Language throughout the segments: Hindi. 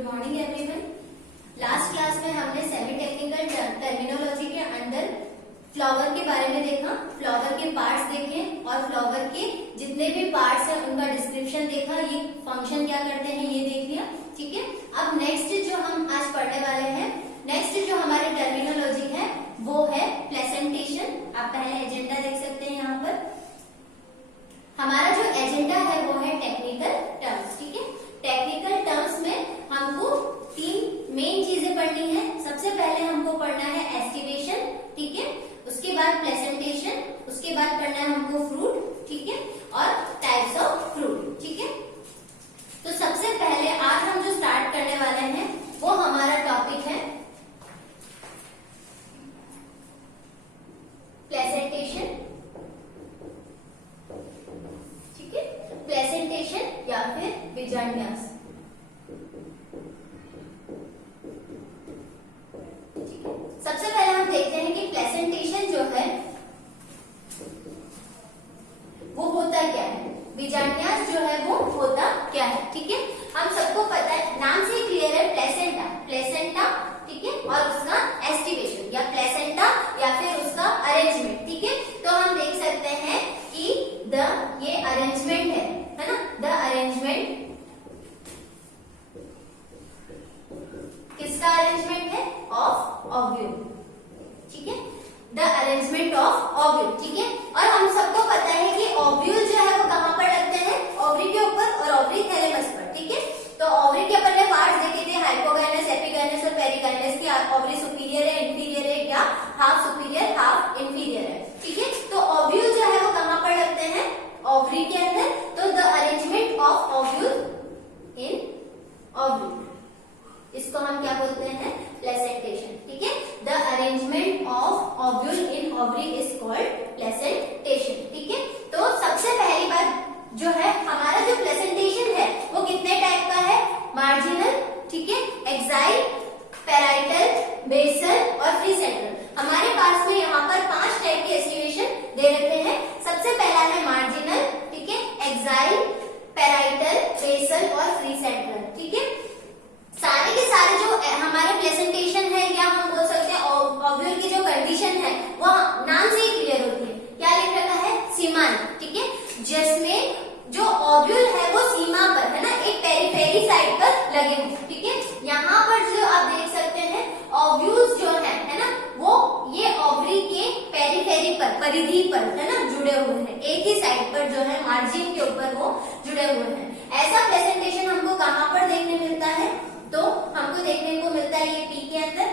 Good morning everyone. Last class में हमने सेमी टेक्निकल टर्मिनोलॉजी के अंदर फ्लावर के बारे में देखा, फ्लावर के पार्ट्स देखे और फ्लावर के जितने भी पार्ट्स हैं उनका डिस्क्रिप्शन देखा, ये फंक्शन क्या करते हैं ये देख लिया। ठीक है, अब नेक्स्ट जो हम आज पढ़ने वाले हैं, नेक्स्ट जो हमारी टर्मिनोलॉजी है वो है प्लेसेंटेशन। आप पहले एजेंडा देख सकते हैं यहाँ पर। हमारा जो एजेंडा है वो है टेक्निकल टर्म्स। ठीक है, टेक्निकल टर्म्स में हमको तीन मेन चीजें पढ़नी है। सबसे पहले हमको पढ़ना है एस्टिवेशन, ठीक है, उसके बाद प्लेसेंटेशन, उसके बाद पढ़ना है हमको फ्रूट, ठीक है, और टाइप्स ऑफ फ्रूट। ठीक है, तो सबसे पहले आज हम जो स्टार्ट करने वाले हैं वो हमारा टॉपिक है प्लेसेंटेशन। ठीक है, प्लेसेंटेशन या फिर बीजान्यास। सबसे पहले हम देखते हैं कि प्लेसेंटेशन जो है वो होता क्या है, बीजान्यास जो है वो होता क्या है। ठीक है, हम सबको पता है, नाम से क्लियर है, प्लेसेंटा, प्लेसेंटा, ठीक है, और उसका एस्टिवेशन या प्लेसेंटा या फिर उसका अरेंजमेंट। ठीक है, तो हम देख सकते हैं कि ये अरेंजमेंट है ना, द अरेंजमेंट, किसका अरेंजमेंट है, ऑफ ओव्यूल। ठीक है, द अरेंजमेंट ऑफ ओव्यूल। ठीक है, और हम सबको पता है कि ओव्यूल जो है वो कहां पर लगते हैं, ओवरी के ऊपर और ओवरी थैलेमस पर। ठीक है, तो ओवरी के अपन ने पार्ट्स देखे थे, हाइपोगाइनस, एपिगाइनस और पेरिगाइनस, की ओवरी सुपीरियर है, इंफीरियर है, या हाफ सुपीरियर हाफ इंफीरियर है। ठीक है, तो ओव्यूल जो है वो कहां पर लगते हैं, ओवरी के अंदर। तो the arrangement of ovule in ovary, इसको हम क्या बोलते हैं, प्लेसेंटेशन। ठीक है, the arrangement of ovule in ovary is called placentation. ठीक है, तो सबसे पहली बात जो है, हमारा जो प्लेसेंटेशन है वो कितने टाइप का है, मार्जिनल, ठीक है, एक्साइल, पैराइटल, बेसल और फ्री सेंट्रल। हमारे पास में यहाँ पर 5 टाइप के एस्टिवेशन दे रखे हैं। सबसे पहला है मार्जिनल, ठीक है, एक्साइल, पैराइटल, बेसल और फ्री सेंट्रल। ठीक है, सारे के सारे जो हमारे प्लेसेंटेशन है, या हम बोल सकते हैं ओव्यूल की जो कंडीशन है वो नाम से ही क्लियर होती है। क्या लिख रखा है, सीमान। ठीक है, जिसमें जो ओव्यूल है वो सीमा पर है ना, एक पेरिफेरी साइड पर लगे हुए। ठीक है, यहाँ पर जो आप देख सकते हैं ओव्यूल्स जो है ना, वो ये ओवरी के पेरिफेरी पर, परिधि पर है ना जुड़े हुए हैं, एक ही साइड पर जो है मार्जिन के ऊपर वो जुड़े हुए हैं। ऐसा प्लेसेंटेशन हमको कहाँ पर देखने मिलता है, तो हमको देखने को मिलता है ये पी के अंदर,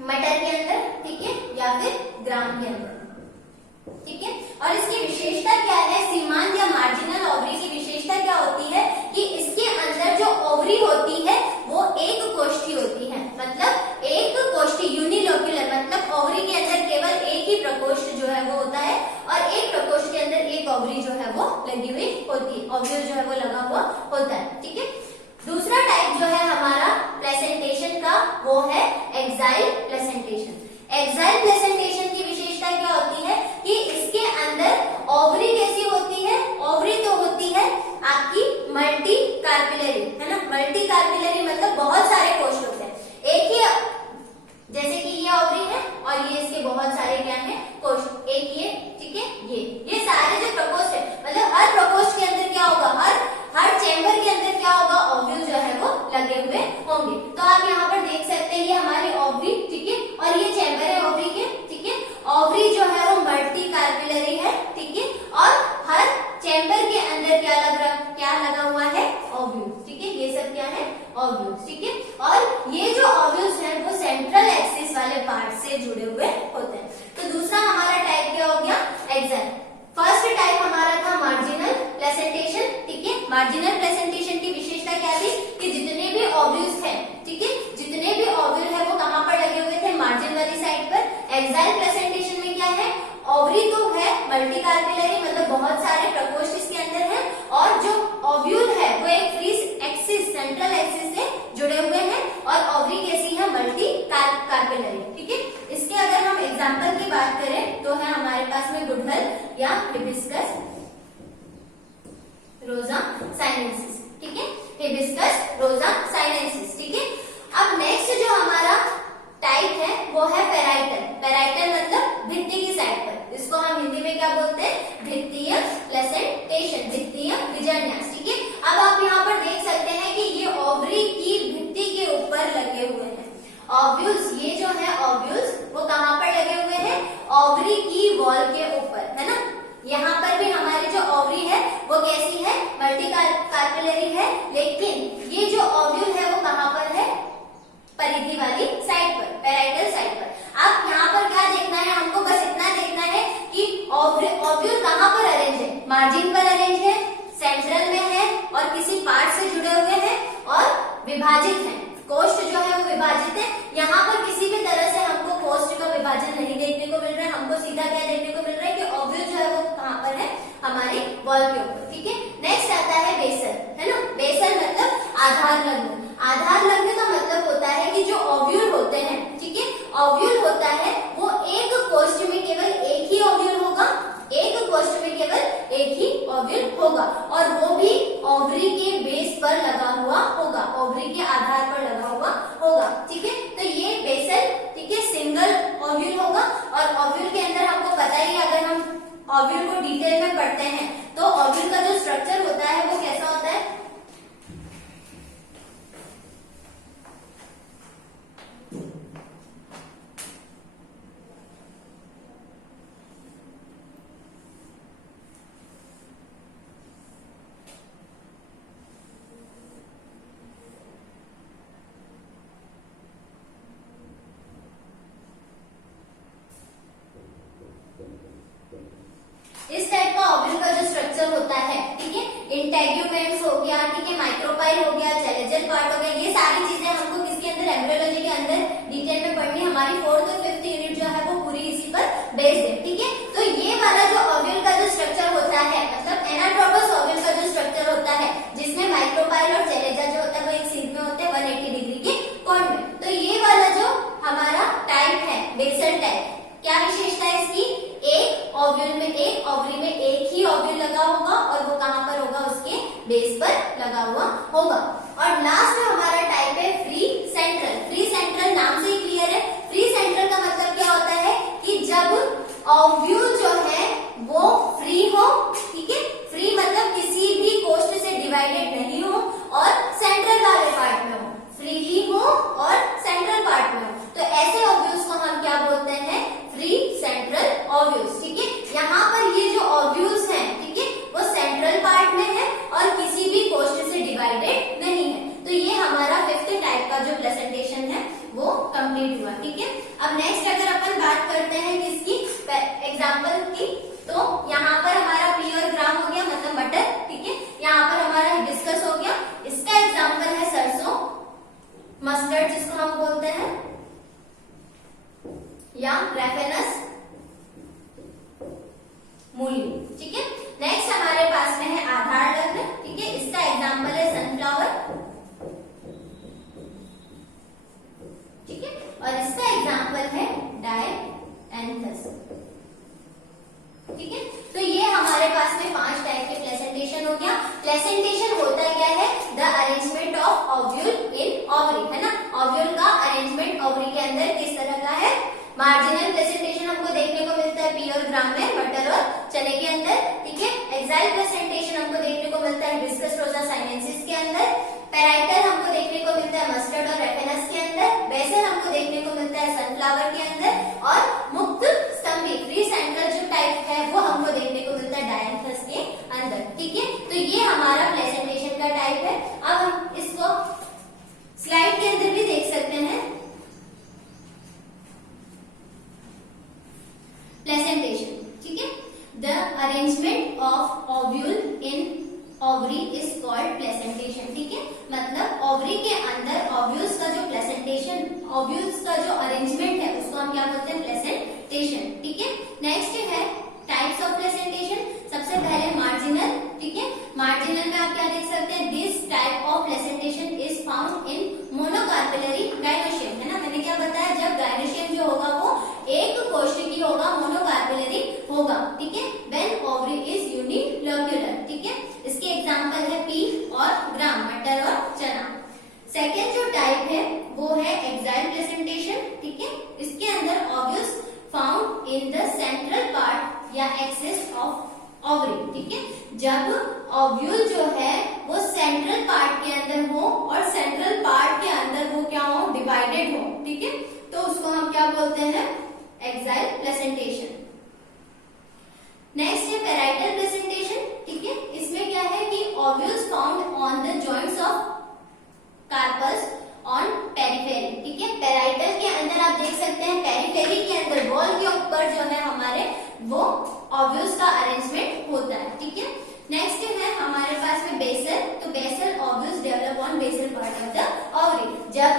मटर के अंदर, ठीक है, या फिर ग्राम के अंदर। ठीक है, और इसकी विशेषता क्या है, सीमांत या मार्जिनल ओवरी की विशेषता क्या होती है कि इसके अंदर जो ओवरी होती है वो एक कोष्ठी होती है, मतलब एक कोष्ठी, यूनिलोक्युलर, मतलब ओवरी के अंदर केवल एक ही प्रकोष्ठ जो है वो होता है, और एक प्रकोष्ठ के अंदर एक ओवरी जो है वो लगी हुई होती है, ओव्यूल जो है वो लगा हुआ होता है। ठीक है, दूसरा टाइप जो है हमारा प्लेसेंटेशन का वो है एक्साइल प्लेसेंटेशन। एक्साइल प्लेसेंटेशन की विशेषता क्या होती है कि इसके अंदर ओवरी कैसी होती है, ओवरी तो होती है आपकी मल्टी कार्पिलरी, है ना, मल्टी कार्पिलरी मतलब बहुत सारे कोष्ठ होते हैं एक ही, जैसे कि ये ओवरी है और ये इसके बहुत सारे क्या है कोष्ठ, एक ये, ठीक है, ये सारे जो प्रकोष्ठ है, मतलब हर प्रकोष्ठ के अंदर क्या होगा, हर चैम्बर के अंदर क्या होगा, ओव्यूल जो है वो लगे हुए होंगे। तो आप यहाँ पर देख सकते हैं ये हमारी ओवरी, ठीक है, और ये चैम्बर है ओवरी के। ठीक है, ओवरी जो है वो मल्टी कार्पिलरी है, ठीक है, और हर चैम्बर के अंदर क्या लगा हुआ है, ओव्यूल। ठीक है, ये सब क्या है, ओव्यूल। ठीक है, और ये जो ओव्यूल्स है वो सेंट्रल एक्सिस वाले पार्ट से जुड़े हुए होते हैं। तो दूसरा हमारा टाइप क्या हो गया, एक्साइल। फर्स्ट टाइप हमारा था मार्जिनल प्लेसेंटेशन। ठीक है, मार्जिनल प्लेसेंटेशन की विशेषता क्या थी कि जितने भी ओव्यूल्स हैं, ठीक है, जितने भी ओव्यूल है वो कहां पर लगे हुए थे, मार्जिन वाली साइड पर। एक्साइल प्लेसेंटेशन में क्या है, ओवरी तो है मल्टी कार्पिलरी, मतलब बहुत सारे प्रकोष्ठ इसके अंदर है, और जो ओव्यूल है वो एक फ्री एक्सिस, सेंट्रल एक्सिस से जुड़े हुए हैं, और ओवरी कैसी है, मल्टी कार्पिलरी। ठीक है, इसके अगर हम एग्जांपल की बात करें तो है हमारे पास में गुड़हल या हिबिस्कस रोजा साइनेंसिस। ठीक है, हिबिस्कस रोजा साइनेंसिस। ओव्यूल्स, ये जो है ओव्यूल्स वो कहाँ पर लगे हुए हैं? ओवरी की वॉल के ऊपर, है ना। यहाँ पर भी हमारी जो ओवरी है वो कैसी है? मल्टी कार्पेलरी है, लेकिन ये जो ओव्यूल है वो कहाँ पर है? परिधि वाली साइड पर, पैराइटल साइड पर। अब यहाँ पर क्या देखना है हमको? बस इतना देखना है कि ओव्यूल कहाँ पर अरेंज है? मार्जिन पर अरेंज है, सेंट्रल में है, और किसी पार्ट से जुड़े हुए हैं और विभाजित हैं। कोष्ठ जो है वो विभाजित है। यहाँ पर किसी भी तरह से हमको कोष्ठ का विभाजन नहीं देखने को मिल रहा है। हमको सीधा क्या देखने को मिल रहा है कि ओव्यूल जो है वो कहाँ पर है? हमारी वॉल के ऊपर, ठीक है। नेक्स्ट आता है बेसल, है ना। बेसल मतलब आधार लग्न। आधार लग्न का मतलब होता है कि जो ओव्यूल होते हैं, ठीक है, ओव्यूल होता है वो एक कोष्ठ में केवल एक ही ओव्यूल होगा, एक कोष्ठ में केवल एक ही ओव्यूल होगा, और वो भी ओवरी के बेस पर लगा हुआ होगा, ओवरी के आधार पर लगा हुआ होगा, ठीक है। तो ये बेसल, ठीक है, सिंगल ओव्यूल होगा। और ओव्यूल के अंदर हमको पता ही, अगर हम ओव्यूल को डिटेल में पढ़ते हैं तो ओव्यूल का जो स्ट्रक्चर होता है वो कैसा होता है? इस टाइप का ओव्यूल का जो स्ट्रक्चर होता है, ठीक है, इंटेग्यूमेंट्स हो गया, ठीक है, माइक्रोपाइल हो गया, चैलेंजर पार्ट हो गया, ये सारी चीजें हमको किसके अंदर? एम्ब्रियोलॉजी के अंदर डिटेल में पढ़नी। हमारी 4th और 5th यूनिट जो है वो पूरी इसी पर बेस्ड है, ठीक है। तो ये वाला जो ओव्यूल का जो स्ट्रक्चर होता है, मतलब एनाट्रोपस ओव्यूल का जो स्ट्रक्चर होता है, जिसमें माइक्रोपाइल और चैलेंजर जो होता है वो एक सीध में होते हैं 180 डिग्री के कोण में। तो ये वाला जो हमारा टाइप है बेसल टाइप, क्या विशेषता है इसकी? एक ओव्यूल में, एक ओवरी में एक ही ओव्यूल लगा होगा, और वो कहाँ पर होगा? उसके बेस पर लगा हुआ होगा। और लास्ट में हमारा टाइप है फ्री सेंट्रल। फ्री सेंट्रल नाम से ही क्लियर है। फ्री सेंट्रल का मतलब क्या होता है कि जब ओव्यूल जो है वो फ्री हो, ठीक है, फ्री मतलब किसी भी कोष्ठ से डिवाइडेड नहीं हो और सेंट्रल वाले पार्ट में हो, फ्रीली हो और सेंट्रल पार्ट में हो, तो ऐसे ओव्यूल्स को हम क्या बोलते हैं? फ्री सेंट्रल ओव्यूल्स, ठीक है। यहाँ पर ये जो ओव्यूल्स हैं, ठीक है, वो सेंट्रल पार्ट में है और किसी भी कोष्ठ से डिवाइडेड नहीं है। तो ये हमारा 5th टाइप का जो प्रेजेंटेशन है वो कंप्लीट हुआ, ठीक है। अब नेक्स्ट अगर अपन बात करते हैं किसकी? एग्जाम्पल की, तो यहाँ पर हमारा पी और ग्राम हो गया, मतलब मटर, ठीक है। यहाँ पर हमारा हिबिस्कस हो गया। इसका एग्जाम्पल है सरसों, मस्टर्ड जिसको हम बोलते हैं, या रेफेनस, मूली, ठीक है। नेक्स्ट हमारे पास में है आधार लग्न, ठीक है। इसका एग्जाम्पल है सनफ्लावर, ठीक है, और इसका एग्जाम्पल है डायएंथस, ठीक है। तो ये हमारे पास में 5 टाइप के प्रेजेंटेशन हो गया। प्रेजेंटेशन होता क्या है? The arrangement of ovule in ovary, है ना। ओव्यूल का अरेंजमेंट ओवरी के अंदर किस तरह का है? मार्जिनल प्रेजेंटेशन हमको देखने को मिलता है पी और ग्राम में, मटर और चने के अंदर, ठीक है। एक्साइल प्रेजेंटेशन हमको देखने को मिलता है हिबिस्कस रोजा साइनेंसिस के अंदर। पैराइटल हमको देखने को मिलता है मस्टर्ड और रेफेनस के अंदर। बेसल हमको देखने को मिलता है सनफ्लावर के अंदर। और मुक्त स्तंभी फ्री सेंट्रल जो टाइप है वो हमको देखने को मिलता है डायएंथस के अंदर, ठीक है। तो ये हमारा प्रेजेंटेशन का टाइप है। अब हम इसको स्लाइड के अंदर भी देख सकते हैं। प्रेजेंटेशन, ठीक है। The arrangement of ovule in ovary is called presentation, ठीक है। मतलब ओवरी के अंदर ओव्यूल्स का जो प्रेजेंटेशन, ओव्यूल्स का जो अरेंजमेंट है उसको हम क्या बोलते हैं? प्रेजेंटेशन, ठीक है। नेक्स्ट है टाइप्स ऑफ प्रेजेंटेशन। सबसे पहले मार्जिनल, ठीक है। मार्जिनल में आप क्या देख सकते हैं? This type of presentation is found in monocarpellary gynoecium, है ना। मैंने क्या बताया? जब गायनोशियम जो होगा वो एक कोशिकी होगा, मोनोकार्पेलरी होगा, ठीक है। व्हेन ओवरी इज यूनिलोक्यूलर, ठीक है। इसके एग्जांपल है पी और ग्राम, मटर और चना। सेकेंड जो टाइप है वो है एक्साइल प्रेजेंटेशन, ठीक है। इसके अंदर ovules found in the central part या एक्सिस ऑफ ओवरी, ठीक है। जब ओव्यूल जो है वो सेंट्रल पार्ट के अंदर हो और सेंट्रल पार्ट के अंदर वो क्या हो? डिवाइडेड हो, ठीक है। बोलते हैं? Axile placentation. नेक्स्ट है पैराइटल प्लेसेंटेशन। ठीक है, इसमें क्या है कि ovules found on the joints of carpels on periphery. ठीक है, पैराइटल के अंदर आप देख सकते हैं, पेरिफेरी के अंदर वॉल के ऊपर जो है हमारे वो ओव्यूल्स का अरेंजमेंट होता है। ठीक है, नेक्स्ट है हमारे पास में बेसल। तो basal ovules develop on basal part of the ovary. जब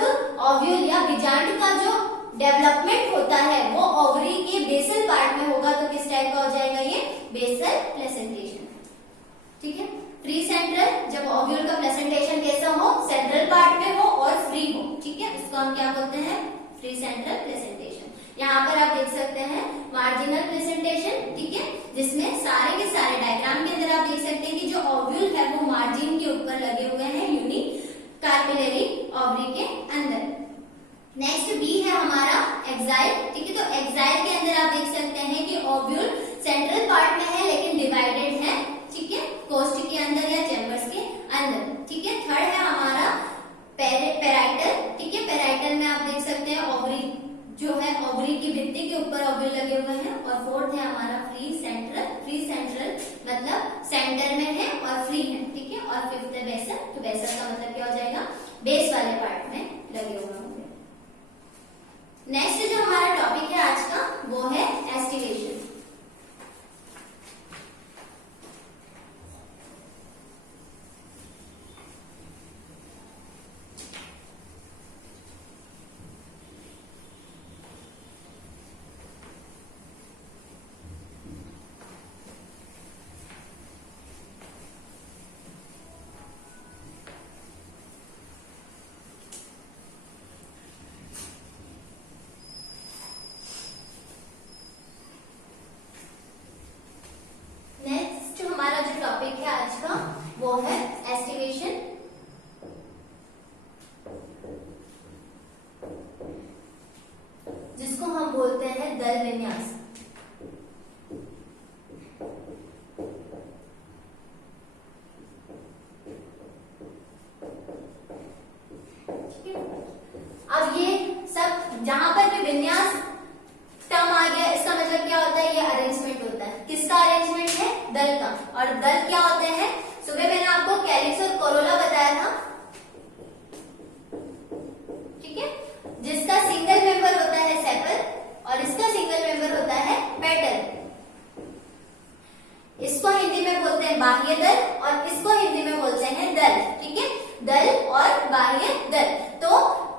ओव्यूल या बीजांड का जो डेवलपमेंट होता है वो ओवरी के बेसल पार्ट में होगा तो किस टाइप का हो जाएगा? ये बेसल प्लेसेंटेशन। ठीक है, फ्री सेंट्रल, जब ओव्यूल का प्लेसेंटेशन कैसा हो? सेंट्रल पार्ट में हो और फ्री हो। ठीक है, इसको हम क्या बोलते हैं? Free central placentation. यहाँ पर आप देख सकते हैं मार्जिनल प्लेसेंटेशन। ठीक है, जिसमें सारे के सारे डायग्राम के अंदर आप देख सकते हैं कि जो ओव्यूल है वो मार्जिन के ऊपर लगे हुए हैं यूनि कार्पिलरी ओवरी के अंदर। नेक्स्ट बी है हमारा एक्साइल। ठीक है, तो एक्साइल के अंदर आप देख सकते हैं कि ओव्यूल सेंट्रल पार्ट में है लेकिन डिवाइडेड है। ठीक है, कोस्ट के अंदर या चैम्बर्स के अंदर। ठीक है, थर्ड है हमारा पेराइटल। ठीक है, पेराइटल में आप देख सकते हैं ओवरी जो है ओवरी की भित्ति के ऊपर ओव्यूल लगे हुए हैं। और फोर्थ है हमारा फ्री सेंट्रल। फ्री सेंट्रल मतलब सेंटर में है और फ्री है। ठीक है, और फिफ्थ है बेसल। तो बेसल का मतलब क्या हो जाएगा? बेस वाले पार्ट में लगे हुए होंगे। नेक्स्ट जो हमारा टॉपिक है आज का वो है एस्टिवेशन। टॉपिक है आज का वो है एस्टिमेशन। जिसको हम बोलते हैं दल विन्यास। अब ये सब जहां पर भी विन्यास टर्म आ गया इसका मतलब क्या होता है? ये अरेंजमेंट होता है। किसका अरेंजमेंट है? दल का। और दल क्या होते हैं? सुबह मैंने आपको कैलिक्स और कोरोला बताया था। ठीक है, जिसका सिंगल मेंबर होता है सेपल और इसका सिंगल मेंबर होता है पेटल। इसको हिंदी में बोलते हैं बाह्य दल और इसको हिंदी में बोलते हैं दल। ठीक है, दल और बाह्य दल। तो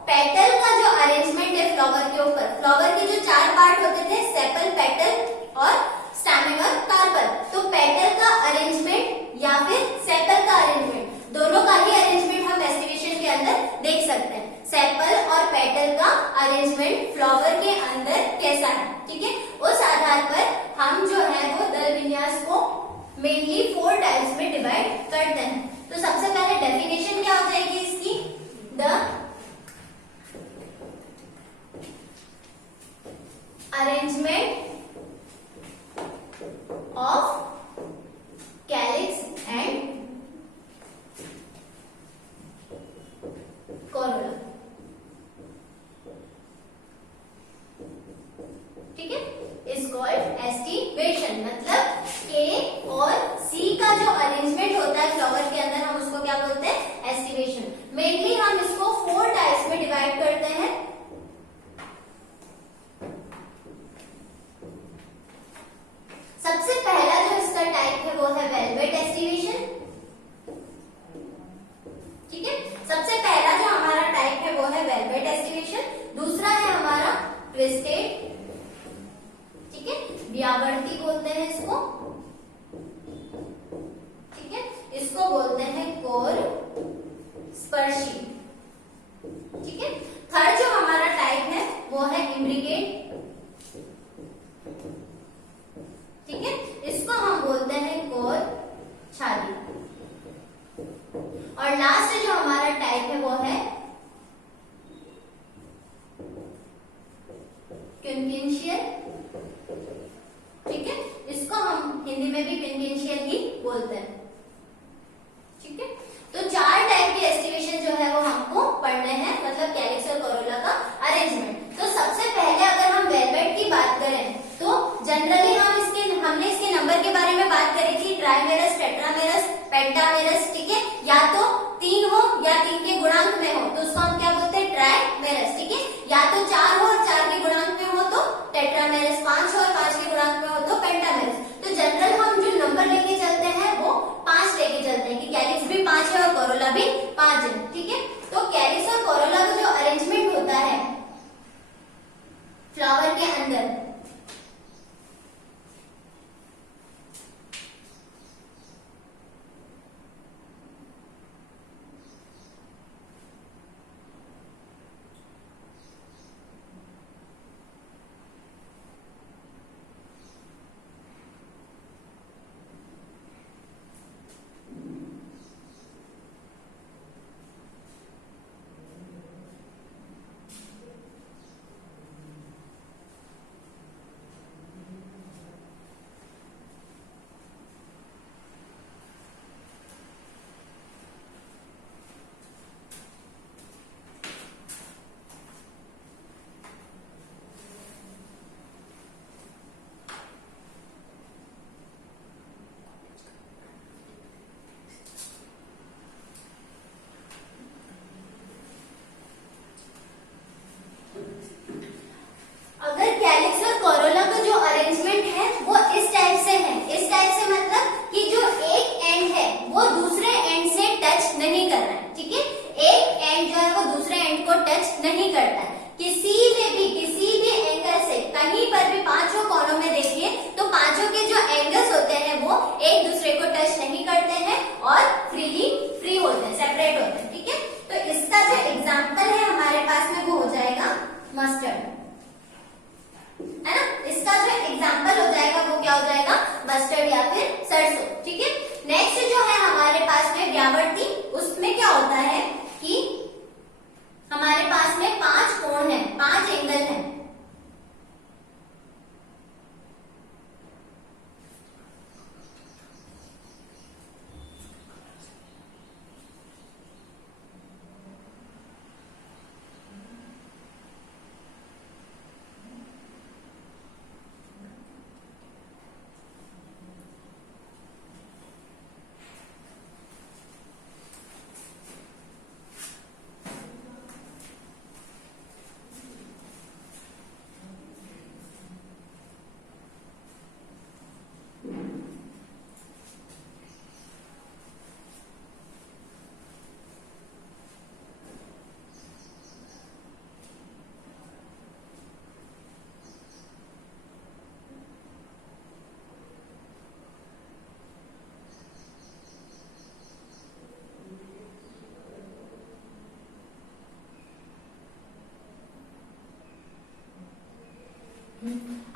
पेटल का जो अरेंजमेंट है फ्लावर के ऊपर, फ्लावर के जो चार पार्ट होते थे सेपल, पेटल और स्टैमेन और कार्पल, तो पेटल का अरेंजमेंट या फिर सेपल का अरेंजमेंट दोनों का ही अरेंजमेंट हम एस्टिवेशन के अंदर देख सकते हैं। सेपल और पेटल का अरेंजमेंट फ्लावर के अंदर कैसा है? ठीक है, उस आधार पर हम जो है वो दल विन्यास को मेनली 4 टाइप्स में डिवाइड करते हैं। तो सबसे पहले डेफिनेशन क्या हो जाएगी इसकी? The arrangement of calyx and corolla। ठीक है, इज कॉल्ड एस्टिवेशन। मतलब के और सी का जो अरेंजमेंट होता है फ्लावर के अंदर हम उसको क्या बोलते हैं? एस्टिवेशन। मेनली हम इसको 4 टाइप्स में डिवाइड करते हैं। सबसे पहला जो इसका टाइप है वो है वेलवेट एस्टिवेशन। ठीक है, सबसे पहला जो हमारा टाइप है वो है वेलवेट एस्टिवेशन। दूसरा है हमारा ट्विस्टेड। ठीक है, व्यावर्ती बोलते हैं इसको। ठीक है, इसको बोलते हैं कोर स्पर्शी। ठीक है, थर्ड जो हमारा टाइप है वो है इम्ब्रिकेट। ठीक है, इसको हम बोलते हैं कोर छाली। और लास्ट जो हमारा टाइप है वो है क्विंकेंशियल। ठीक है, इसको हम हिंदी में भी क्विंकेंशियल ही बोलते हैं। ठीक है, तो 4 टाइप के एस्टिवेशन जो है वो हमको पढ़ने हैं। मतलब कैलिक्स और नहीं करता है। किसी भी एंगल से कहीं पर भी पांचों कोनों में देखिए तो पांचों के जो एंगल्स होते हैं वो एक दूसरे को टच नहीं करते हैं और फ्री होते हैं, सेपरेट होते हैं, ठीक है। तो इसका जो एग्जाम्पल है हमारे पास में वो हो जाएगा मस्टर्ड, है ना। इसका जो एग्जाम्पल हो जाएगा वो क्या हो जाएगा, मस्टर्ड या फिर सरसों, ठीक है। नेक्स्ट जो है हमारे पास में व्यावर्ती, उसमें क्या होता है कि हमारे पास में 5 कोण है, 5 एंगल है।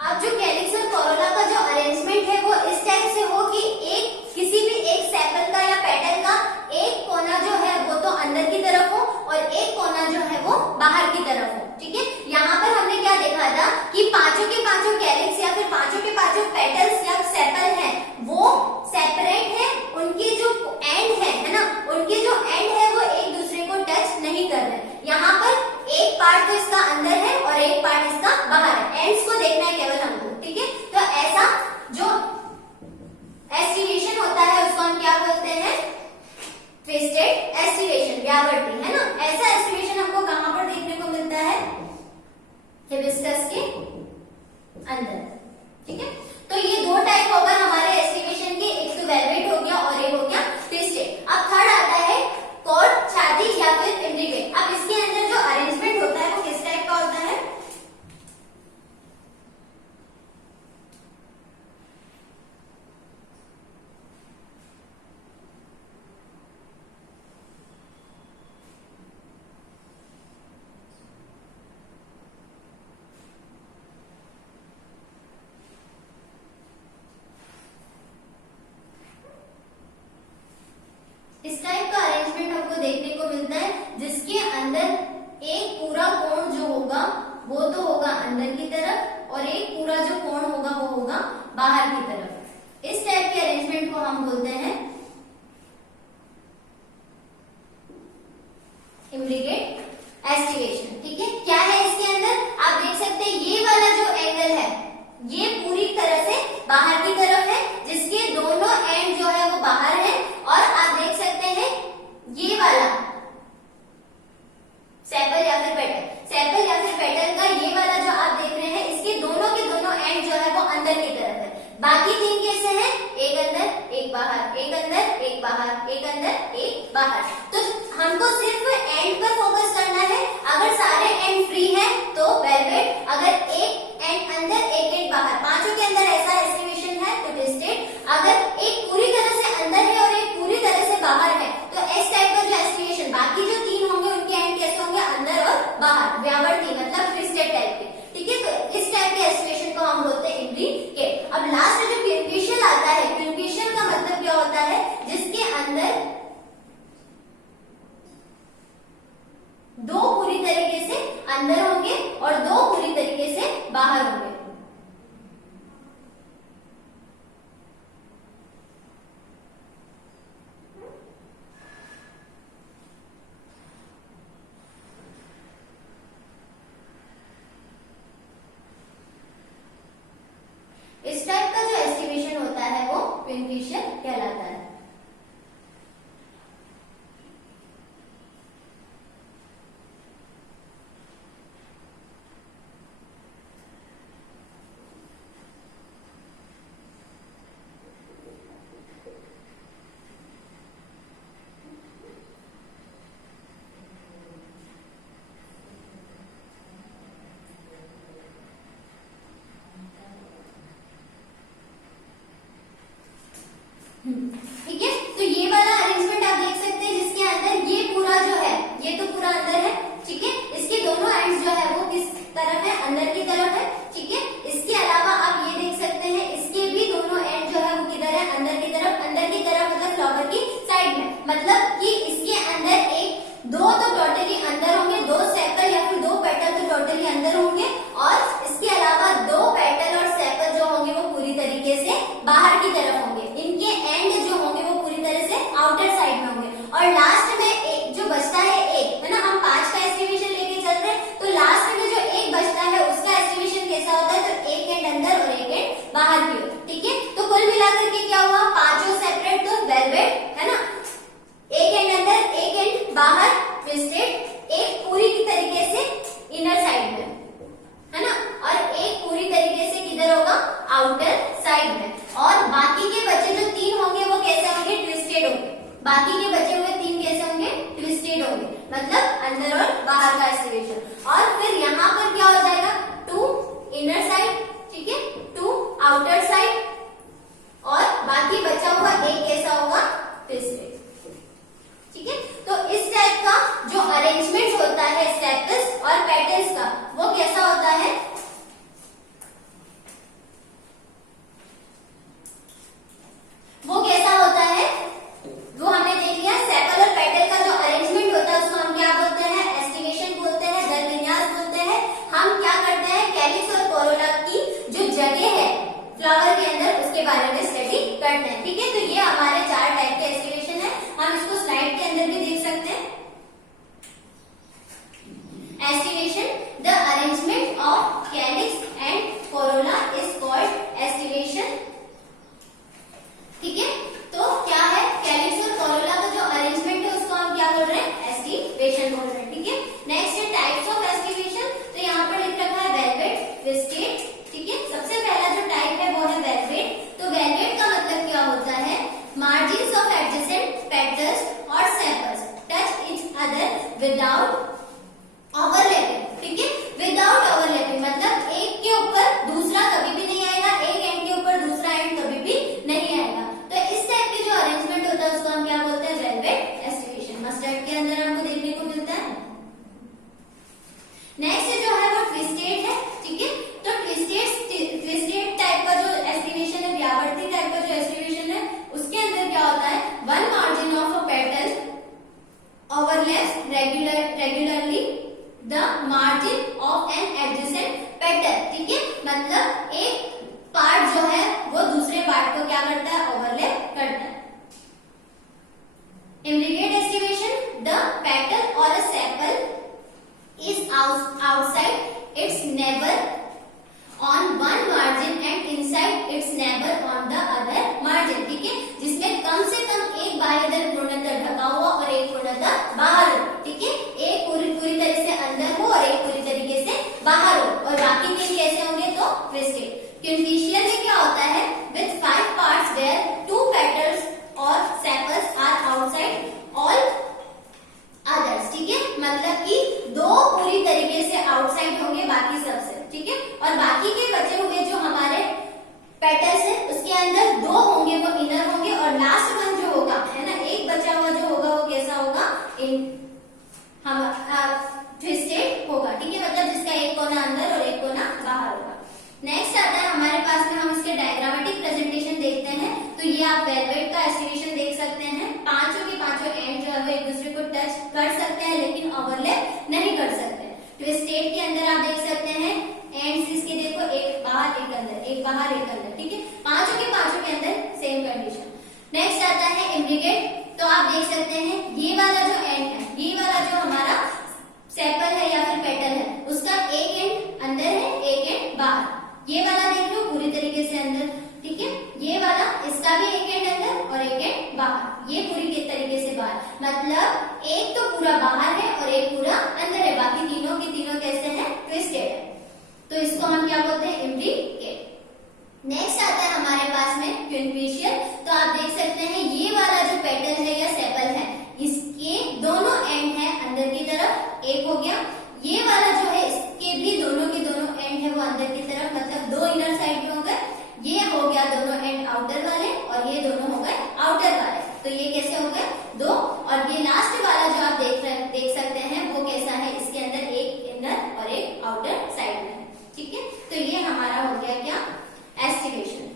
अब जो कैलिक्स और कोरोला का जो अरेंजमेंट है वो इस टाइप से हो कि एक किसी भी एक सेपल का या पेटल का एक कोना जो है वो तो अंदर की तरफ हो और एक कोना जो है वो बाहर की तरफ हो, ठीक है। यहाँ पर हमने क्या देखा था कि पांचों के पांचों कैलिक्स या फिर पांचों के पांचों पेटल्स या सेपल हैं वो सेपरेट है, उनके जो एंड है ना, उनके जो एंड है वो एक दूसरे को टच नहीं कर रहे। यहाँ पर एक पार्ट तो इसका अंदर है और एक पार्ट इसका बाहर है, एंड्स को देखना है केवल हमको, ठीक है। तो ऐसा जो एस्टिवेशन होता है उसको हम क्या बोलते हैं, ट्विस्टेड एस्टिवेशन, व्यावर्ती, है ना। ऐसा एस्टिवेशन हमको कहां पर देखने को मिलता है, हिबिस्कस के अंदर, ठीक है। तो ये दो टाइप हो गए हमारे एस्टिवेशन के, एक तो वेलवेट हो गया और एक हो गया ट्विस्टेड। अब थर्ड आता है कॉर्ड, छाती या फिर इंट्रिकेट। अब इसके अंदर जो अरेंजमेंट होता है वो किस टाइप का होता है, इस टाइप का अरेंजमेंट हमको देखने को मिलता है जिसके अंदर एक पूरा कोण जो होगा वो तो होगा अंदर की तरफ और एक पूरा जो कोण होगा वो होगा बाहर की तरफ। इस टाइप के अरेंजमेंट को हम बोलते हैं इम्ब्रिकेट एस्टिवेशन, ठीक है। क्या है इसके अंदर, आप देख सकते हैं ये वाला जो एंगल है ये पूरी तरह से बाहर की तरफ है, जिसके दोनों एंड जो है वो बाहर है। और आप देख सकते हैं ये वाला सेपल या फिर पेटल का ये वाला जो आप देख रहे हैं इसके दोनों के दोनों एंड जो है वो अंदर की तरफ है। बाकी 3 कैसे हैं, एक अंदर एक बाहर, एक अंदर एक बाहर, एक अंदर एक बाहर। तो हमको सिर्फ एंड पर फोकस करना है। अगर सारे एंड फ्री है तो वेलवेट, अगर एक एंड अंदर एक एंड बाहर, पांचों के अंदर ऐसा एस्टिमेशन है तो ट्विस्टेड। अगर एक पूरी तरह से अंदर है और एक पूरी तरह से बाहर है तो इस टाइप का जो एस्टिमेशन, बाकी जो 3 होंगे उनके एंड कैसे होंगे, अंदर और बाहर, व्यावर्ती मतलब ट्विस्टेड टाइप के, ठीक है। तो इस टाइप के एस्टिमेशन को हम बोलते हैं इम्ब्रिकेट। अब लास्ट में जो क्विंक्विशियल आता है, क्विंक्विशियल का मतलब क्या होता है, जिसके अंदर 2 पूरी तरीके से अंदर होंगे और 2 पूरी तरीके से बाहर होंगे। इस टाइप का जो एस्टिमेशन होता है वो क्विंक्विशियल कहलाता है। एस्टिवेशन। और फिर यहाँ पर क्या हो जाएगा, 2 इनर साइड, ठीक है, 2 आउटर साइड, और बाकी बचा हुआ एक कैसा होगा, ट्विस्टेड, ठीक है। तो इस टाइप का जो अरेंजमेंट होता है सेपल्स और पेटल्स का, वो कैसा होता है, वो कैसा होता है, वो हमने देख लिया। सेपल और पेटल का जो अरेंजमेंट होता है उसको हम क्या बोलते हैं, एस्टिवेशन बोलते हैं, दल विन्यास बोलते हैं। हम क्या करते हैं, कैलिक्स और कोरोला की जो जगह है फ्लावर के अंदर, उसके बारे में स्टडी करते हैं, ठीक है। तो ये हमारे 4 टाइप के एस्टिवेशन है, हम इसको स्लाइड के अंदर भी देख सकते हैं। Aestivation, the arrangement of calyx and Corolla is called aestivation, ठीक है। तो क्या है, कैलिक्स और कोरोला का जो अरेंजमेंट है उसको हम क्या बोल रहे हैं, एस्टिवेशन बोल रहे हैं, ठीक है। नेक्स्ट है टाइप्स ऑफ एस्टिवेशन। तो यहाँ पर लिख रखा है वेलवेट, ट्विस्टेड, ठीक है। सबसे पहला जो टाइप है वो है वेलवेट। तो वेलवेट का मतलब क्या होता है, मार्जिन्स ऑफ एडजेसेंट पेटल्स और sepals touch each other without overlapping, ठीक है। विदाउट ओवरलैपिंग मतलब एक के ऊपर दूसरा कभी भी नहीं आएगा, एक एंड के ऊपर दूसरा एंड कभी भी नहीं आएगा। तो इस टाइप के जो अरेंजमेंट होता है उसको हम क्या बोलते हैं, वेलवेट एस्टिवेशन। मस्टर्ड के अंदर हमको देखने को मिलता है। नेक्स्ट जो है वो ट्विस्टेड है, ठीक है। तो ट्विस्टेड टाइप का जो एस्टिवेशन है, व्यावर्ती टाइप का जो एस्टिवेशन है, उसके अंदर क्या होता है, one margin of a petal overlaps regularly the margin of an adjacent petal, ठीक है। मतलब एक पार्ट जो है वो दूसरे पार्ट को क्या करता है, ओवरलैप करता है। इम्ब्रिकेट एस्टिवेशन, द पेटल और अ sepal is outside its neighbor on one margin and inside its neighbor on the other margin, ठीक है। जिसमें कम से कम एक बाह्य पूर्णतः ढका हुआ और एक पूर्णतः बाहर हो, ठीक है। एक पूरी तरह से अंदर हो और एक पूरी तरीके से बाहर हो, और बाकी तीन कैसे होंगे, तो ट्विस्टेड। क्विंटिशियल में क्या होता है, with 5 parts where 2 petals or sepals are outside all others, ठीक है। मतलब कि 2 पूरी तरीके से आउटसाइड होंगे बाकी सबसे, ठीक है। और बाकी के बचे हुए जो हमारे पेटल्स है उसके अंदर 2 होंगे वो इनर होंगे, और लास्ट वन जो होगा है ना, एक बचा हुआ जो होगा वो कैसा होगा, ट्विस्टेड होगा, ठीक है। मतलब जिसका एक कोना अंदर और एक कोना बाहर होगा। नेक्स्ट आता है हमारे पास में, हम इसके डायग्रामेटिक प्रेजेंटेशन देखते हैं। तो ये आप वेलवेट का एस्टिवेशन देख सकते हैं। पांचों के पांचों एंड जो है वो एक दूसरे को टच कर सकते हैं लेकिन ओवरलैप नहीं कर सकते। ट्विस्टेड के अंदर आप देख सकते हैं एंड्स इसके देखो, एक बाहर एक अंदर, एक बाहर एक अंदर, ठीक है। पांचों के अंदर सेम कंडीशन। नेक्स्ट आता है इम्ब्रिकेट। तो आप देख सकते हैं ये वाला जो एंड है, ये वाला जो हमारा सेपल है या फिर पेटल है, उसका एक एंड अंदर है, एक एंड बाहर। ये वाला देख लो पूरी तरीके से अंदर, ठीक है। ये वाला, इसका भी एक एंड अंदर और एक एंड बाहर, ये पूरी तरीके से बाहर। मतलब एक तो पूरा बाहर है और एक पूरा अंदर है, बाकी तीनों के तीनों कैसे हैं, ट्विस्टेड है। तो इसको हम क्या बोलते हैं, इम्ब्रिकेट। नेक्स्ट आता है हमारे पास में क्विंटिशियल। तो आप देख सकते हैं ये वाला जो पेटल है या सेपल है, इसके दोनों एंड है अंदर की तरफ, एक हो गया। ये वाला जो है इसके भी दोनों के दोनों एंड है वो अंदर की तरफ, मतलब 2 इनर साइड में हो गए। ये हो गया दोनों एंड आउटर वाले, और ये दोनों हो गए आउटर वाले। तो ये कैसे हो गए, 2। और ये लास्ट वाला जो आप देख सकते हैं वो कैसा है, इसके अंदर एक इनर और एक आउटर साइड में, ठीक है। तो ये हमारा हो गया क्या, एस्टिवेशन।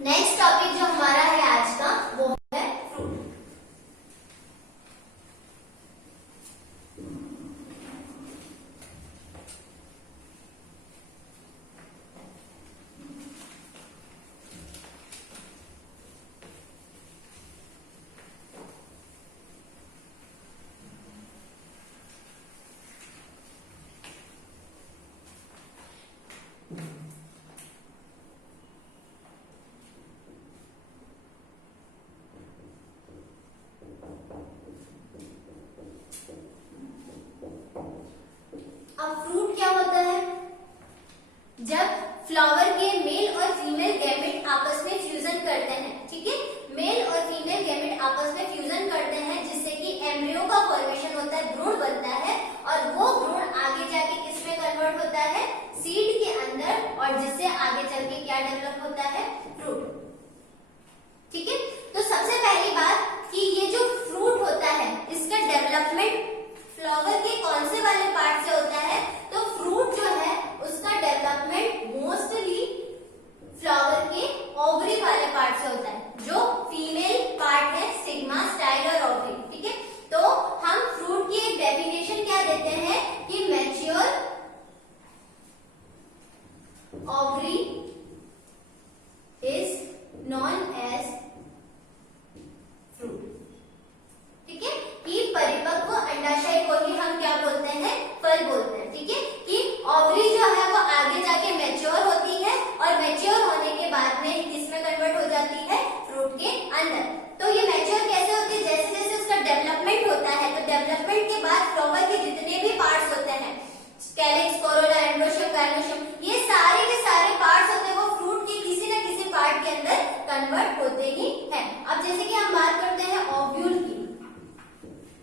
नेक्स्ट टॉपिक जो हमारा है आज का वो है फ्रूट। अब फ्रूट क्या होता है, जब फ्लावर के मेल और फीमेल गैमेट आपस में फ्यूजन करते हैं, ठीक है। मेल और फीमेल गैमेट आपस में फ्यूजन करते हैं जिससे कि एम्ब्रियो एम्ब्रियो का फॉर्मेशन होता है, भ्रूण बनता है, और वो भ्रूण आगे जाके किस में कन्वर्ट होता है, सीड के अंदर, और जिससे आगे चल के क्या डेवलप होता है, फ्रूट। ठीक है, तो सबसे पहली बात कि ये जो फ्रूट होता है इसका डेवलपमेंट फ्लावर के कौन से वाले पार्ट से होता है, तो फ्रूट जो है उसका डेवलपमेंट मोस्टली फ्लावर के ओवरी वाले पार्ट से होता है, जो फीमेल पार्ट है, स्टिग्मा, स्टाइल और ओवरी। ठीक है, तो हम फ्रूट की एक डेफिनेशन क्या देते हैं कि mature ovary is known as fruit. ठीक है, कि परिपक्व अंडाशय को ही हम क्या बोलते हैं, फल बोलते हैं। ठीक है, कि ओवरी जो है वो आगे जाके मैच्योर होती है, और मैच्योर होने के बाद में किसमें कन्वर्ट हो जाती है, फ्रूट के अंदर। तो ये मैच्योर कैसे होती है, जैसे जैसे उसका डेवलपमेंट होता है, तो डेवलपमेंट के बाद फ्लावर के जितने भी पार्ट्स होते हैं, कैलिक्स, कोरोला, एंड्रोशियम, गाइनोशियम, ये सारे के सारे पार्ट्स होते हैं वो फ्रूट के किसी न किसी पार्ट के अंदर कन्वर्ट होते ही हैं। अब जैसे कि हम बात करते हैं ओव्यूल की,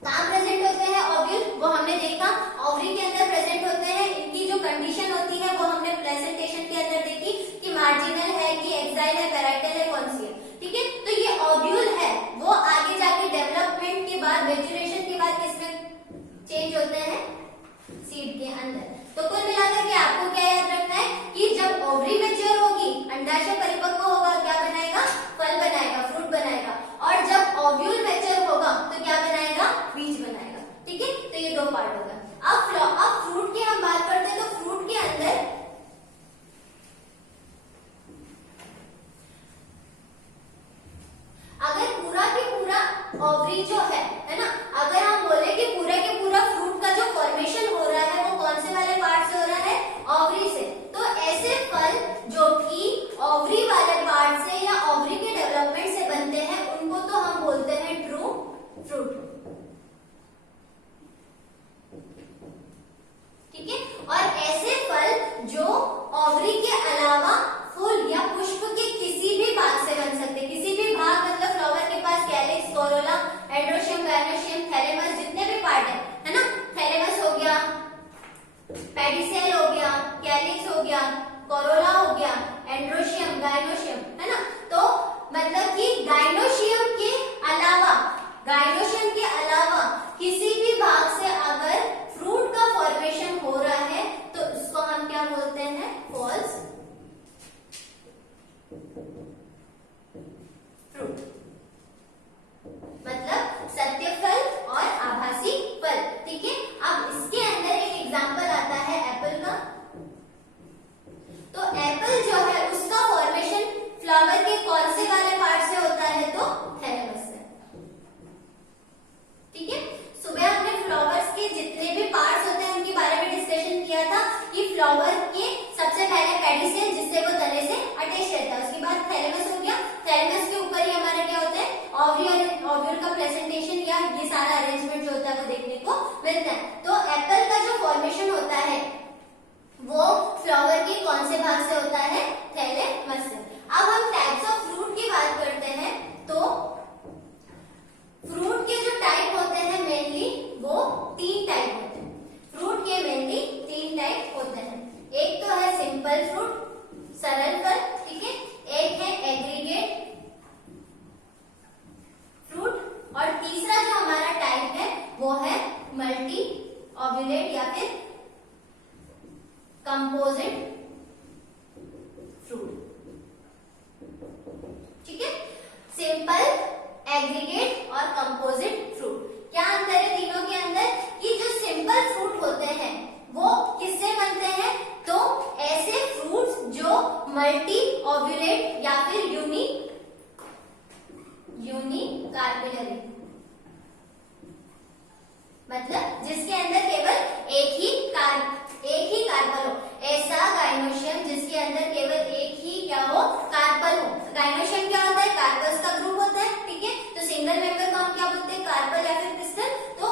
कहाँ प्रेजेंट होते हैं ओव्यूल, वो हमने देखा ओवरी के अंदर प्रेजेंट होते हैं। इनकी जो कंडीशन होती है वो हमने प्रेजेंटेशन के अंदर देखी कि मार्जिनल है, कि एक्साइल है, पैराइटल है, कौन सी है। ठीक है, तो ये ओव्यूल है वो आगे जाके डेवलपमेंट के बाद, मैच्योरेशन के बाद किसमें चेंज होते हैं, सीड के अंदर। तो कुल मिलाकर के आपको क्या याद रखना है कि जब ओवरी मैच्योर होगी, अंडाशय परिपक्व होगा, क्या बनाएगा, फल बनाएगा, फ्रूट बनाएगा, और जब ओव्यूल मैच्योर होगा तो क्या बनाएगा, बीज बनाएगा। ठीक है, तो ये दो पार्ट होगा। अब फ्रूट की हम बात करते हैं, तो फ्रूट के अंदर अगर पूरा के पूरा ओवरी जो है ना, अगर हम बोले कि पूरा के पूरा फ्रूट का जो फॉर्मेशन हो रहा है वो कौन से वाले पार्ट से हो रहा है, ओवरी से, तो ऐसे फल जो कि ओवरी वाले पार्ट से या ओवरी के डेवलपमेंट से बनते हैं उनको तो हम बोलते हैं ट्रू फ्रूट। ठीक है, और ऐसे फल जो ओवरी के अलावा फूल या पुष्प के किसी भी भाग से बन सकते हैं, किसी भी भाग, मतलब फ्लावर के पास calyx, corolla, androecium, gynoecium, thalamus, जितने भी पार्ट है ना, थैलेमस हो गया, पेडिसेल हो गया, कैलिक्स हो गया, कोरोला हो गया, एंड्रोशियम, गाइनोशियम, है ना। तो मतलब कि गाइनोशियम के अलावा किसी भी भाग से अगर फ्रूट का फॉर्मेशन हो रहा है तो उसको हम क्या बोलते हैं, फॉल्स फ्रूट, मतलब सत्य फल और आभासी फल। ठीक है, अब इसके अंदर एक एग्जांपल आता है एप्पल का। तो एप्पल जो है उसका फॉर्मेशन फ्लावर के कौन से वाले पार्ट से होता है, तो थैलेमस से। ठीक है, सुबह हमने फ्लावर्स के जितने भी पार्ट्स होते हैं उनके बारे में डिस्कशन किया था कि फ्लावर के सबसे पहले पेडिसेल, जिससे वो तने से अटैच रहता है, उसके बाद थैलेमस हो गया, थैलेमस के ऊपर ही हमारा क्या होता है, ओवरी और ओव्यूल का प्रेजेंटेशन या ये सारा अरेंजमेंट जो होता है वो देखने को मिलता है। तो एप्पल का जो फॉर्मेशन होता है वो फ्लावर के कौन से भाग से होता है, थैलेमस से। अब हम टाइप्स ऑफ फ्रूट की बात करते हैं, तो फ्रूट के जो टाइप होते हैं मेनली वो 3 टाइप होते हैं। फ्रूट के मेनली 3 टाइप होते हैं। एक तो है सिंपल फ्रूट, सरल फल। ठीक है, एक है एग्रीगेट फ्रूट, और तीसरा जो हमारा टाइप है वो है मल्टी ओव्यूलेट या फिर कंपोजिट फ्रूट। ठीक है, सिंपल, एग्रीगेट और कंपोजिट फ्रूट। क्या अंतर है तीनों के अंदर, कि जो सिंपल फ्रूट होते हैं वो किससे बनते हैं, तो ऐसे फ्रूट्स जो मल्टी ओव्यूलेट या फिर यूनिकार्पेलरी, मतलब जिसके अंदर केवल एक ही कार्पल हो। ऐसा गाइनोशियम जिसके अंदर केवल एक ही क्या हो, कार्पल हो। गाइनोशियम क्या होता है, कार्पल्स का ग्रुप होता है। ठीक है, तो सिंगल मेंबर को हम क्या बोलते हैं, कार्पल या फिर पिस्टल। तो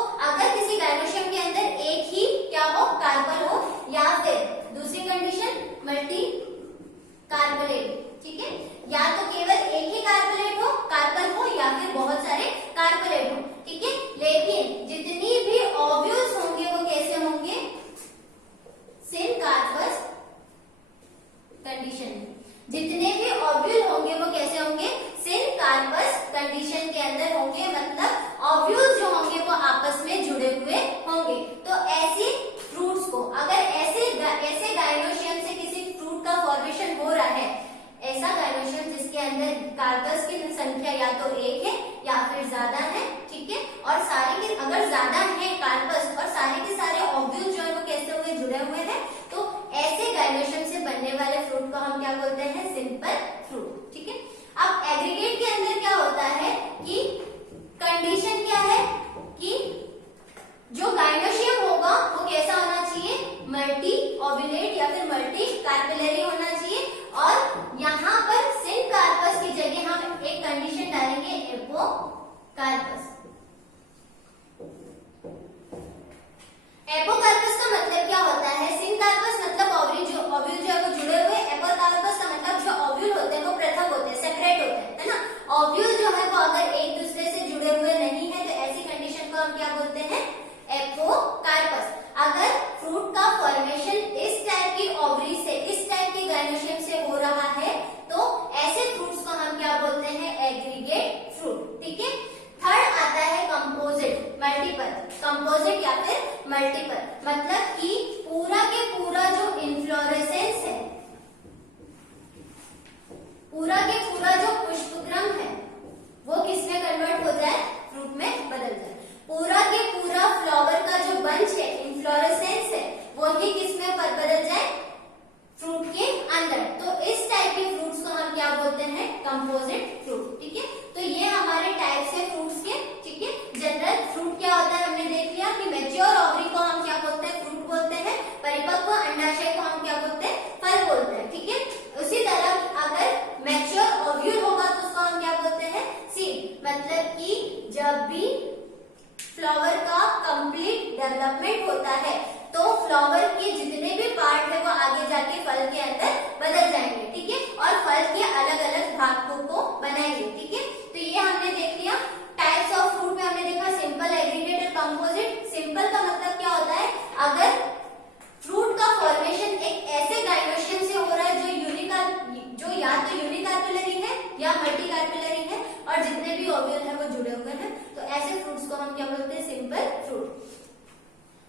वो अगर एक दूसरे से जुड़े हुए नहीं है तो ऐसी कंडीशन को हम क्या बोलते हैं, एपोकार्पस। अगर फ्रूट का फॉर्मेशन इस टाइप की ओवरी से, इस टाइप की गाइनोशियम से हो रहा है तो ऐसे फ्रूट्स को हम क्या बोलते हैं, एग्रीगेट फ्रूट। ठीक है। थर्ड आता है कंपोजिट, मल्टीपल। कंपोजिट या फिर मल्टीपल मतलब कि पूरा के पूरा जो इन्फ्लोरेसेंस है, पूरा के पूरा जो पुष्पक्रम है वो किसमें कन्वर्ट हो जाए, फ्रूट में बदल जाए। पूरा के पूरा फ्लावर का जो बंच है, इन्फ्लोरेसेंस है, वो ही किसमें बदल जाए, फ्रूट के अंदर। तो इस टाइप के फ्रूट्स को हम क्या बोलते हैं, कंपोजिट फ्रूट। ठीक है। तो ये हमारे टाइप्स है फ्रूट्स के। ठीक है। जनरल फ्रूट क्या होता है हमने देख लिया कि मैच्योर ओवरी को हम क्या बोलते हैं, फ्रूट बोलते हैं। परिपक्व अंडाशय को हम क्या बोलते हैं, फल बोलते हैं। ठीक है। उसी तरह अगर मैच्योर ओव्यूल होगा तो उसको हम क्या बोलते हैं, सीड। मतलब कि जब भी फ्लावर का कंप्लीट डेवलपमेंट होता है तो फ्लावर के जितने भी पार्ट है वो आगे जाके फल के अंदर बदल जाएंगे। ठीक है। और फल के अलग अलग भागों को बनाएंगे। ठीक है। तो ये हमने देख लिया। टाइप्स ऑफ फ्रूट में हमने देखा सिंपल, एग्रीगेट और कंपोजिट। सिंपल का मतलब क्या होता है, अगर फ्रूट का फॉर्मेशन एक ऐसे गाइनोशियम से हो रहा है जो या तो यूनिकार्पिलरी है या मल्टीकार्पिलरी है और जितने भी ओव्यूल है वो जुड़े हुए हैं, तो ऐसे फ्रूट्स को हम क्या बोलते हैं, सिंपल फ्रूट।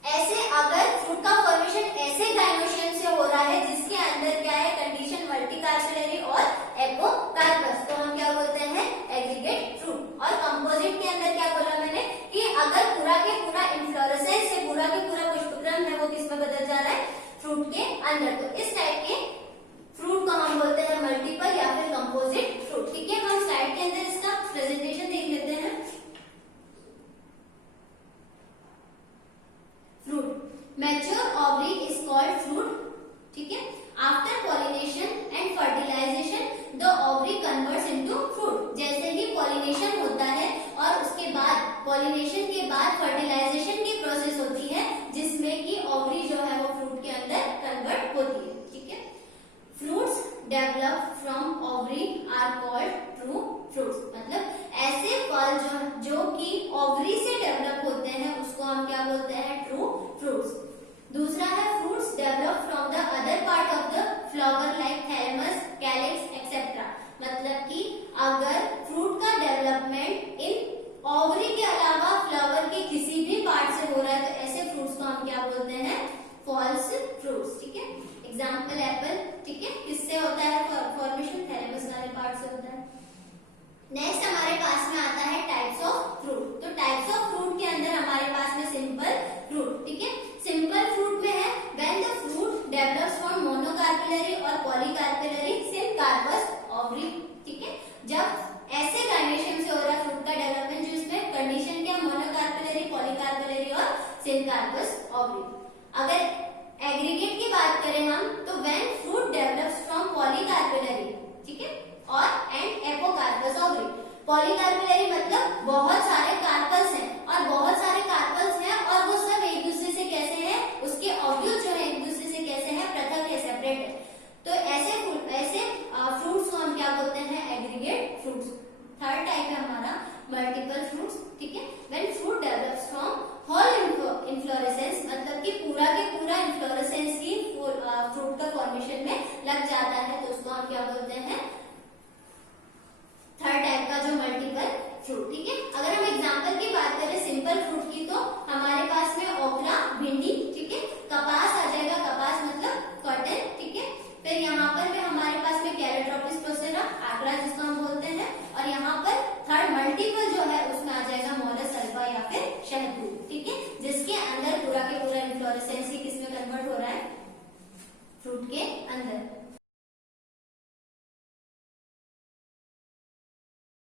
ऐसे अगर फ्रूट का फॉर्मेशन ऐसे गाइनोशियम से हो रहा है जिसके अंदर क्या है, कंडीशन मल्टीकार्पिलरी और एपोकार्पस, तो हम क्या बोलते हैं, एग्रीगेट फ्रूट। और कंपोजिट के अंदर क्या बोला मैंने कि अगर पूरा के पूरा इन्फ्लोरेसेंस से पूरा के पूरा पुष्पक्रम है वो किसमें बदल जा रहा है, फ्रूट के अंदर। तो इस टाइप के फ्रूट को हम बोलते हैं मल्टीपल या फिर कंपोजिट फ्रूट। ठीक है। हम स्लाइड के अंदर इसका प्रेजेंटेशन देख लेते हैं। Fruit mature ovary is called fruit. ठीक है। After pollination and fertilisation the ovary converts into fruit. जैसे ही पॉलिनेशन होता है और उसके बाद पॉलिनेशन के बाद फर्टिलाइजेशन की प्रोसेस होती है जिसमें कि ओवरी जो है वो फ्रूट के अंदर कन्वर्ट होती है। ठीक है। Fruits develop from ovary are called true fruits. मतलब ऐसे फल जो कि ओवरी से डेवलप होते हैं उसको हम क्या बोलते हैं, ट्रू फ्रूट्स। दूसरा है fruits develop from the other part of the flower like thalamus, calyx etcetera. मतलब कि अगर फ्रूट का डेवलपमेंट इन ओवरी के अलावा फ्लावर के किसी भी पार्ट से हो रहा है तो ऐसे फ्रूट्स को हम क्या बोलते हैं, फॉल्स फ्रूट्स। ठीक है। Example apple. ठीक है। किससे होता है फॉर्मेशन, थैलेमस वाले पार्ट से होता है। नेक्स्ट हमारे पास में आता है टाइप्स ऑफ फ्रूट। तो टाइप्स ऑफ फ्रूट के अंदर हमारे पास में सिंपल फ्रूट। ठीक है। सिंपल फ्रूट में है when the fruit develops from monocarpellary और पॉलीकार्पिलरी सिनकार्पस ओवरी। ठीक है। जब ऐसे गाइनेशियम से हो रहा है फ्रूट का डेवलपमेंट जिसमें कंडीशन क्या, मोनोकार्पिलरी, पॉलीकार्पिलरी और सिनकार्पस ओवरी। अगर एग्रीगेट की बात करें हम तो व्हेन फ्रूट डेवलप्स फ्रॉम पॉलीकार्पिलरी, ठीक है, और एंड एपोकार्पस ओवरी। पॉलीकार्पिलरी मतलब बहुत सारे कार्पल्स हैं और बहुत सारे कार्पल्स हैं और वो सब एक दूसरे से कैसे हैं, उसके ओव्यूल जो है एक दूसरे से कैसे हैं, पृथक है, सेपरेट है। तो ऐसे फ्रूट्स को हम क्या बोलते हैं, एग्रीगेट फ्रूट्स। थर्ड टाइप है हमारा मल्टीपल फ्रूट्स। ठीक है। When fruit develops from whole inflorescence, मतलब कि पूरा के पूरा इन्फ्लोरेसेंस ही फ्रूट का फॉर्मेशन में लग जाता है तो उसको हम क्या बोलते हैं, थर्ड टाइप का जो मल्टीपल फ्रूट। ठीक है। अगर हम एग्जांपल की बात करें सिंपल फ्रूट की तो हमारे पास में ओकरा, भिंडी, ठीक है, कपास आ जाएगा, कपास मतलब कॉटन। ठीक है। फिर यहाँ पर भी हमारे पास में कैलेट्रोपिस प्रोसेरा, आंकड़ा जिसको हम बोलते हैं, और यहाँ पर थर्ड मल्टीपल जो है उसमें आ जाएगा मोलस अल्फा या फिर शहतूत। ठीक है। जिसके अंदर पूरा के पूरा इन्फ्लोरेसेंस ही किसमें कन्वर्ट हो रहा है, फ्रूट के अंदर।